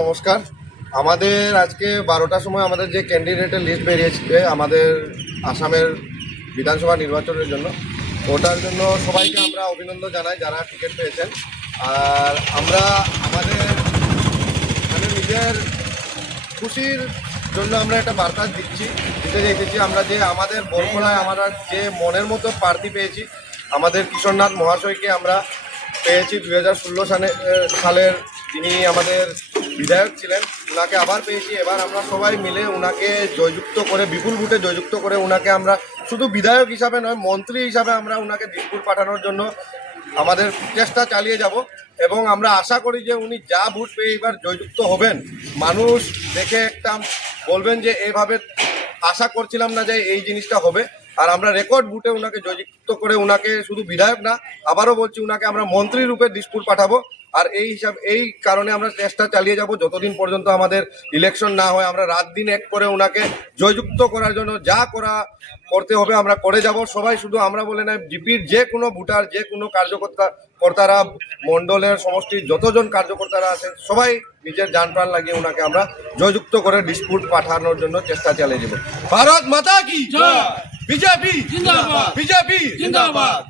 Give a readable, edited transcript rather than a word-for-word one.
নমস্কার। আমাদের আজকে 12টার সময় আমাদের যে ক্যান্ডিডেটের লিস্ট বেরিয়েছে আমাদের আসামের বিধানসভা নির্বাচনের জন্য, ওটার জন্য সবাইকে আমরা অভিনন্দন জানাই যারা টিকিট পেয়েছেন। আর আমরা আমাদের নিজের খুশির জন্য আমরা একটা বার্তা দিতে চাইতেছি। আমরা যে আমাদের বরকলায় আমরা যে মনের মতো প্রার্থী পেয়েছি, আমাদের কিশোরনাথ মহাশয়কে আমরা পেয়েছি 2016 সালের যিনি আমাদের বিধায়ক ছিলেন, ওনাকে আবার পেয়েছি। এবার আমরা সবাই মিলে ওনাকে জয়যুক্ত করে, বিপুল ভোটে জয়যুক্ত করে ওনাকে আমরা শুধু বিধায়ক হিসাবে নয়, মন্ত্রী হিসাবে আমরা ওনাকে দিসপুর পাঠানোর জন্য আমাদের চেষ্টা চালিয়ে যাব। এবং আমরা আশা করি যে উনি যা ভোট পেয়ে এবার জয়যুক্ত হবেন, মানুষ দেখে একটা বলবেন যে এইভাবে আশা করছিলাম না যে এই জিনিসটা হবে। আর আমরা রেকর্ড ভোটে ওনাকে জয়যুক্ত করে ওনাকে শুধু বিধায়ক না, আবারও বলছি, ওনাকে আমরা মন্ত্রী রূপে দিসপুর পাঠাবো। আর এই কারণে আমরা চেষ্টা চালিয়ে যাব যতদিন পর্যন্ত আমাদের ইলেকশন না হয়। আমরা রাত দিন এক করে ওনাকে জয়যুক্ত করার জন্য যা করতে হবে আমরা করে যাব। সবাই, শুধু আমরা বলে না, জিপির যে কোনো ভোটার, যে কোনো কর্তারা, মণ্ডলের সমষ্টির যতজন কার্যকর্তারা আছেন, সবাই নিজের জান প্রাণ লাগিয়ে ওনাকে আমরা জয়যুক্ত করে দিসপুর পাঠানোর জন্য চেষ্টা চালিয়ে যাব। ভারত মাতা কি জয়, বিজেপি জিন্দাবাদ, বিজেপি জিন্দাবাদ।